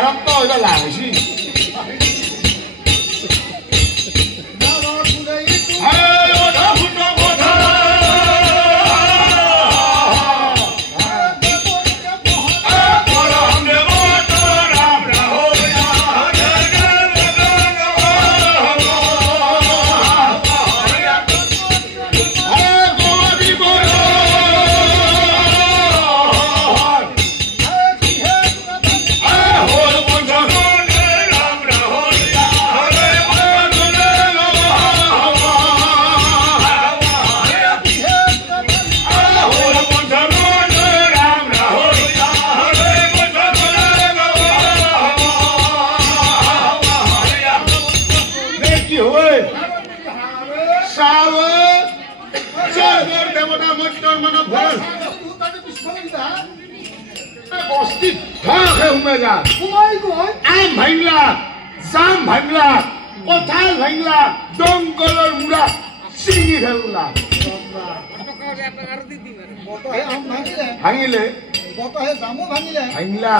বাৰত তো এটা লাভ হৈছে আম ভাঙলা জাম ভাঙলা কঁঠাল ভাঙলা দমকলৰ মুৰা চিঙি ফেললা ভাঙিলে ভাঙলা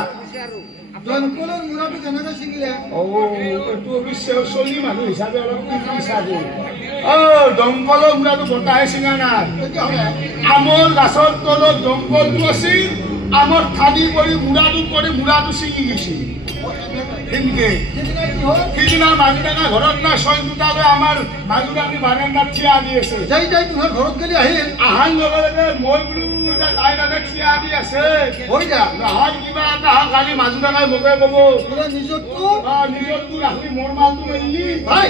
দমকলৰ মুৰাটো কেনেকৈ ছিঙিলে এইটো অৱশ্যে চলি মানুহ হিচাপে অলপ দমকলৰ মুৰাটো বতাহে ছিঙা নাই আমৰ গাছৰ তলত দমকলটো আছিল আমৰ খানি কৰি মুৰাটো ছিঙি গৈছে সিদিনা মাজুদাঙা ঘৰত নাই ছয় দুটালৈ আমাৰ মাজুদাঙি বাৰান্দাত থিয়া দি আছে তোমাৰ ঘৰত গেলি আহিল আহাৰ লগে লগে মই বোলো তাই তাতে থিয়া দি আছে নহয় কিবা এটা কালি মাজুদাঙাই মোকে কব নিজৰটো ৰাখি মোৰ মালটো মেলিলি ভাই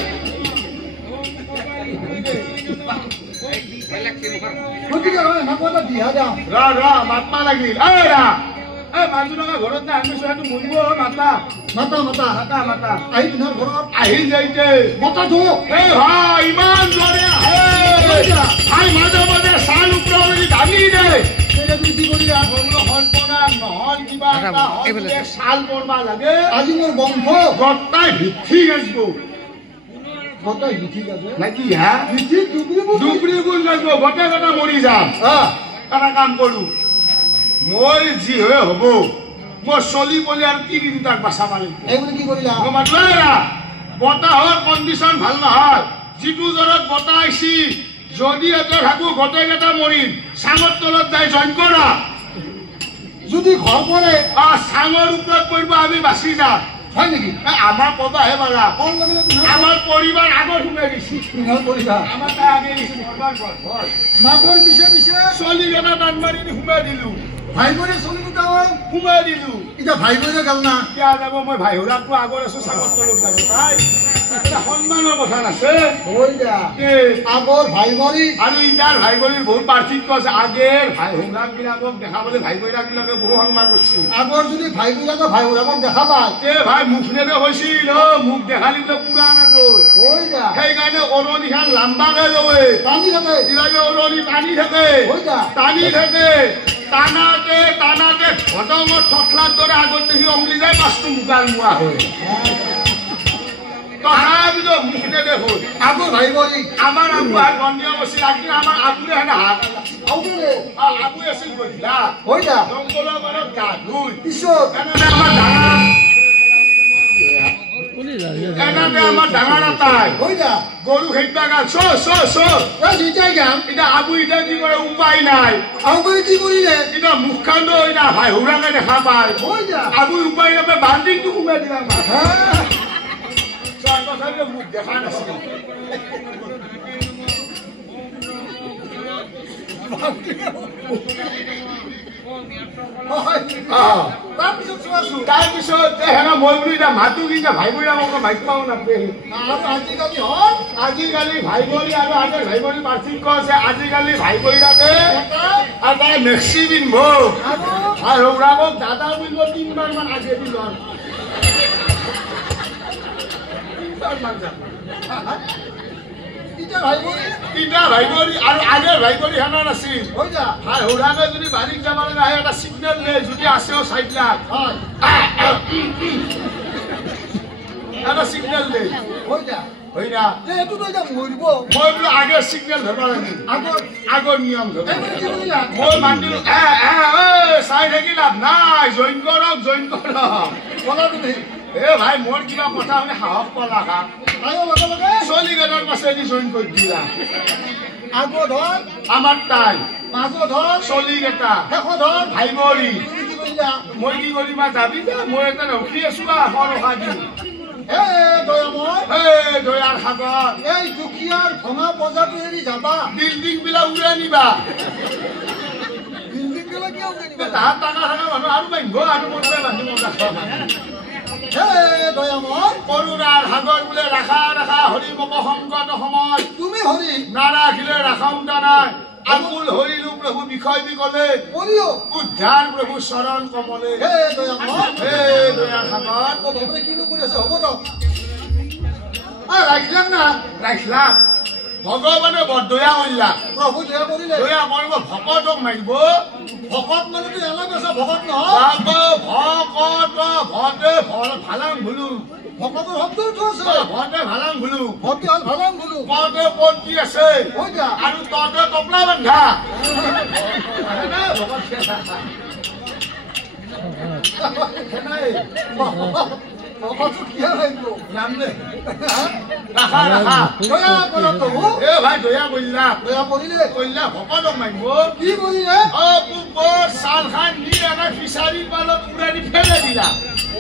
মাতমা লাগিল মাজুদাঙা ঘৰত নাই আমি সেইটো মৰিব মাতা মাতা মাতা মাতা মাতা আহি তোমাৰ ঘৰত আহি যাইতে মতা ধো ইমান জোৰে আহে মাজে মাজে চাল ওপৰলৈ দাঙি দে কি কৰিলা সৰ্বনাশ নহয় কিবা এটা চাল পৰবা লাগে আজি মোৰ বংশ গতাই ভিঠি গাজব গতাই ভিঠি গাজে নাকি হা ভিঠি ডুবৰি গুণ গাজব গতে গটা মৰি যাম এটা কাম কৰো মই যি হৈ হ'ব মই চলি পলি আৰু কি দিম তাক বাচাব লাগিব এইবুলি কি কৰিলা বতাহৰ কণ্ডিশ্যন ভাল নহয় যিটো জ্বৰত বতাহ আহিছি যদি এটা থাকো গোটেইকেইটা মৰিম চাঙৰ তলত যাই জইন কৰা যদি ঘৰ পৰে চাঙৰ ওপৰত পৰিব আমি বাচি যাম হয় নেকি আমাৰ পদাহে পালা আমাৰ পৰিবাৰ আগত সোমাই গৈছে আমাৰ তাই আগে গৈছে মাকৰ পিছে পিছে চলিকেইটা টান মাৰি সোমাই দিলো ভাই বৰে চলি দুটা সোমাই দিলো এতিয়া ভাই বৰে গাল না কিয় যাব মই ভাই হৰাকো আগত আছো চাঙৰ তলত যাব তাই সন্মানৰ কথা আছে আগৰ ভাই বৰি আৰু ইটাৰ ভাই বৰিৰ বহুত পাৰ্থক্য আছে আগেৰ ভাই হৰাক বিলাকক দেখাবলৈ ভাই বৰাক বিলাকে বহু সন্মান কৰিছিল আগৰ যদি ভাই বিলাকে ভাই হৰাকক দেখা পায় তে ভাই মুখ নেদে হৈছিল মুখ দেখালি বোলে পুৰা নাগৈ সেইকাৰণে অৰণিখান লাম্বাকে লৈ টানি থাকে ইলাকে অৰণি টানি থাকে টানি থাকে টানাতে টানাতে ঘটঙৰ থকলাৰ দৰে আগত দেখি অমলি যায় মাছটো মুগাল মোৱা হয় তথাপিতো মুখ নেদে হ'ল আগৰ ভাই বৰি আমাৰ আবু আৰু বন্ধীয় বছিল আগদিন আমাৰ আবুৰে হেনে হাত আবু আছিল গধূলা জংঘলৰ ঘৰত গা ধুই পিছত আমাৰ ডাঙৰ এটাই গৰু খেদিবা গাল এতিয়া আবু এতিয়া কি কৰে উপায় নাই আবু কি কৰিলে এতিয়া মুখখন এতিয়া ভাই হুৰাকে দেখা পায় আবু উপায় নাপায় বান্দিংটো সোমাই দিলা মুখ দেখা নাছিল তাৰপিছত মই বোলো এতিয়া মাতো কিন্তু ভাই বৰি আমাক মাইক পাওঁ নাপায় আজিকালি ভাই বৰি আৰু আগৰ ভাই বৰি পাৰ্থক্য আছে আজিকালি ভাই বৰিৰাকে আৰু তাই মেক্সি পিন্ধিব আৰু সৌৰাকক দাদা বুলিব 3 বাৰ মান আগে দিল ভাই বৰি আৰু আগৰ ভাই বৰি হেনা নাছিল ভাই সৌৰাকে যদি বাৰীত যাব লগা আহে এটা চিগনেল দে যদি আছেও 60 লাখ এটা চিগনেল দে হয় না এইটো তো এটা মৰিব মই বোলো আগে সিগনেল ধৰবা লাগে আগৰ নিয়ম ধৰবা মই মানিলো চাই থাকি লাভ নাই জইন কৰক বলা তুমি এ ভাই মোৰ কিবা কথা মানে সাহস পালা খা আয়ো লগে লগে চলি গেলৰ পাছেদি জইন কৰি দিলা আগো ধৰ আমাৰ তাই মাজো ধৰ চলি গেটা শেষো ধৰ ভাই মৰি তুমি কি কৰিলা মই কি কৰিবা যাবি যা মই এটা ৰখি আছো সৰখা দিওঁ এ দয়াময় দয়াৰ সাগৰ এই দুখীয়াৰ ভঙা বজাৰটো এৰি যাবা বিল্ডিং বিলাক উৰাই নিবা বিল্ডিং বিলাক কিয় উৰাই নিবা তাহাত টাকা থকা মানুহ আৰু বান্ধিব আৰু মনতে বান্ধি মজা খাবা দয়াময় কৰোণাৰ সাগৰ বোলে ৰাখা হৰি মক সংকট সময় তুমি হৰি নাৰাখিলে ৰাখাওঁতা নাই আকুল হৰিলো প্ৰভু বিষয় বিকলে বলিও উদ্ধাৰ প্ৰভু চৰণ কমলে দয়াময় দয়াৰ সাগৰ বাপৰে কিনো কৰি আছে হ'ব তো ৰাখিলাম না ৰাখিলাম ভগৱানে বৰ দয়া কৰিলা প্ৰভু দয়া কৰিলে দয়া কৰিব ভকতক মাৰিব ভকত মানেতো এলা বেচা ভকত নহয় ভতে ভালাং ভুলু ভকতৰ শব্দটো আছে ভতে ভালাং ভুলু ভক্তি হ'ল ভালাং বোলো পদে পতি আছে হৈ যা আৰু ততে টপলা বান্ধা ভকতটো কিয় লাগিব নাম দে ৰাখা দয়া কৰা প্ৰভু এ ভাই দয়া কৰিলা দয়া কৰিলে কৰিলা ভকতক মাৰিব কি কৰিলে বৰ চাল খান নি এটা ফিচাৰী পালত উৰাই ফেলে দিলা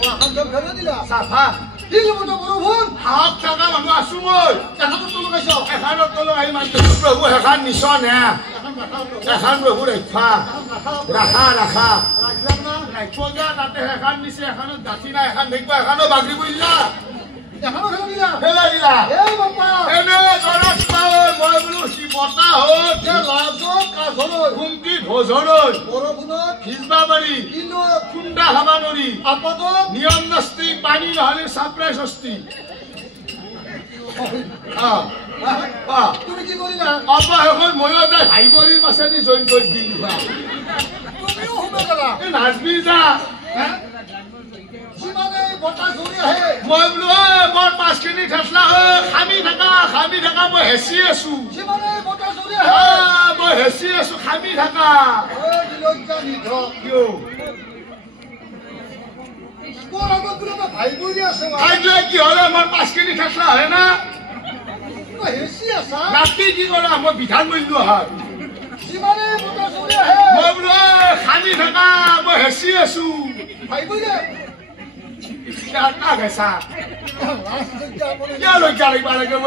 এখন ফেলে দিলা চাফা কি কৰিব বৰষুণ সাহস থকা মানুহ আছো মই এখনত তো লগাইছ এখনত তলত আহি মানুহ প্ৰভু এখন নিচ নে এখন প্ৰভু ৰক্ষা ৰাখা ৰাখিলাম না ৰাখিব যা তাতে এখন নিচে এখনত গাঁঠি নাই এখন দেখিব এখনো বাগৰি পৰিলা এখনো ফেলে দিলা ফেলে দিলা এই বাপা এনে জৰক পাওঁ মই বোলো সি বতাহ হ'ল যে লাজত কাজলৈ কুমকি ভোজলৈ বৰষুণত ভিজবা পাৰি কিন্তু খুন্দা খাবা নৰি আপদত নিয়ম নাস্তি পানী নহ'লে চাপ্ৰাই সস্তি তুমি কি কৰিলা অপশেষত ময়ো যাই ভাই ভৰিৰ পাছেদি জইন কৰি দিলো তুমিও সোমাই গলা নাচবি যা যিমানে বতাহ জৰি আহে মই বোলো বৰ মাছখিনি ঠেচলা খামি থাকা মই হেঁচি আছো যিমানে বতাহ জৰি আহে মই হেঁচি আছো খামি থাকা নিলজ্জা নিধক কিয় মোৰ আগত বোলে ভাই বৰি আছে খাইলে কি হ'লে আমাৰ মাছখিনি ঠেচলা হয় না হেঁচি আছা ৰাতি কি কৰা মই বিধান কৰিলো হয় যিমানে বতাহ জৰি আহে মই বোলো খামি থাকা মই হেঁচি আছো ভাই বৰি গেছা কিয় লজ্জা লাগিব লাগে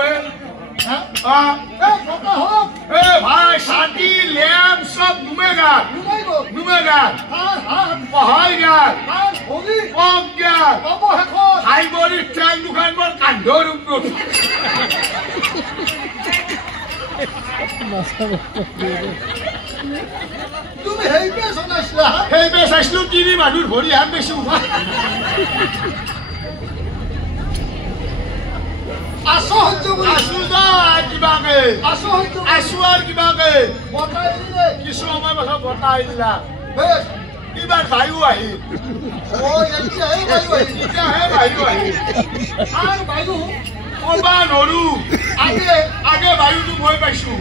ভাই ছাতি লেম্প চব নুমে গাত পঢ়াই গাত কম গাত খাই বৰি ট্ৰেইন দুখান বৰ কান্ধৰ ওপৰত তুমি সেইবে জনাইছিলা সেইবে চাইছিলো তিনি মানুহৰ ভৰি হাত বেছি আছো কিবাকে আছো আৰু কিবাকে বতাহ এৰিলে কিছু সময় পাছত বতাহ আহিলা কিবাৰ বায়ু আহিল এতিয়াহে বায়ু আহিল আৰু বায়ু কবা নৰো আগে বায়ুটো মই পাইছো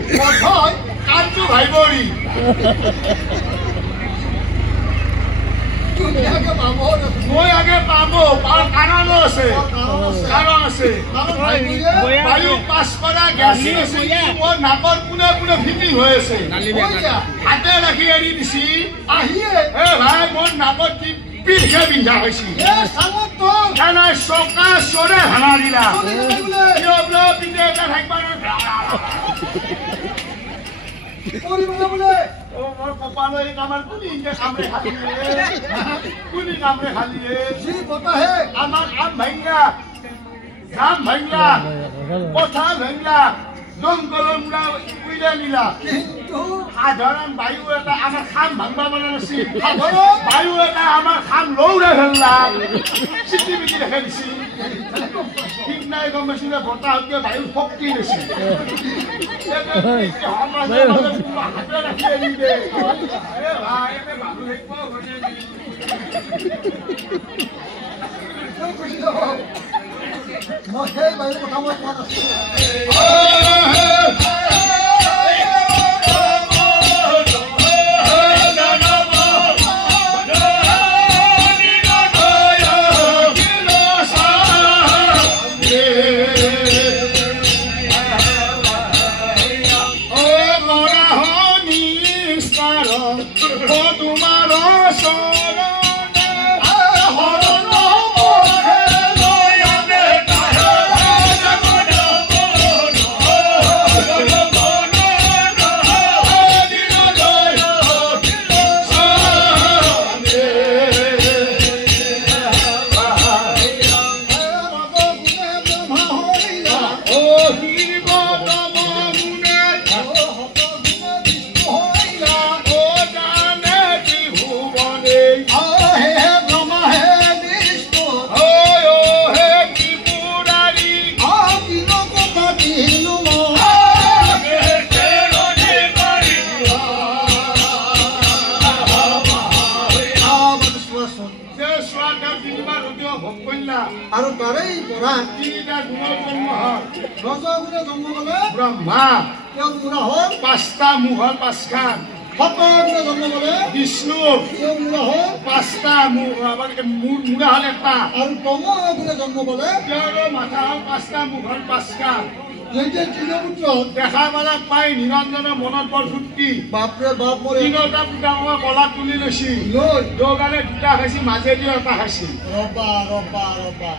কামটো ভাই ভৰি মই আগে পাব কাৰণো আছে বায়ু পাছ কৰা গেছি আছে মোৰ নাকৰ পোনে পোনে ফিটিং হৈ আছে হাতে ৰাখি এৰি দিছি ভাই মোৰ নাকত পিঠে পিন্ধা হৈছে চকা চৰে ভাঙা দিলা পিঠে এটা থাকিব মোৰ কপালৰ এই কামৰ কোনি কামৰে খালি আমাৰ আম ভাঙিলা ঘাম ভাঙিলা কথা ভাঙিলা জংঘলৰ মুৰা উইলাই নিলা সাধাৰণ বায়ু এটা আমাৰ খাম ভাঙবা মানে নাছিল বায়ু এটা আমাৰ খাম লৌৰাই ফেললা চিটি পিটি দেখা দিছিল ঠিক নাই গম পাইছিলে বতাহতকে বায়ুৰ শক্তি বেছি হাতে ৰাখি আনি দে ভাই মই সেই বাইদেউ কথা মই কোৱা নাছিলো আৰু তাৰেই পৰা তিনিটা গুণৰ জন্ম হয় ৰজগুণে জন্ম হ'লে ব্ৰহ্মা তেওঁৰ মূৰা হ'ল পাঁচটা মুখ হ'ল পাঁচখান সতগুণে জন্ম হ'লে বিষ্ণু তেওঁৰ মূৰা হ'ল পাঁচটা মূৰা হ'ল এটা আৰু তমগুণে জন্ম হ'লে তেওঁৰ মাথা হ'ল পাঁচটা মুখ হ'ল পাঁচখান যেতিয়া তৃণপুত্ৰ দেখা মেলাক পাই নিৰঞ্জনৰ মনত বৰ ফূৰ্তি বাপৰে বাপ মোৰ তিনিটা পুতাক কলাত তুলি লৈছি লৈ দৌগালে দুটা খাইছি মাজেদিও এটা খাইছি ৰবা ৰবা ৰবা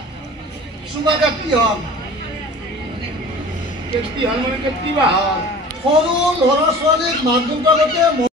চুমাকা কি হ'ল কেতি হ'ল মানে কেতিবা হ'ল সৰু ল'ৰা ছোৱালীক মাক দেউতাকতে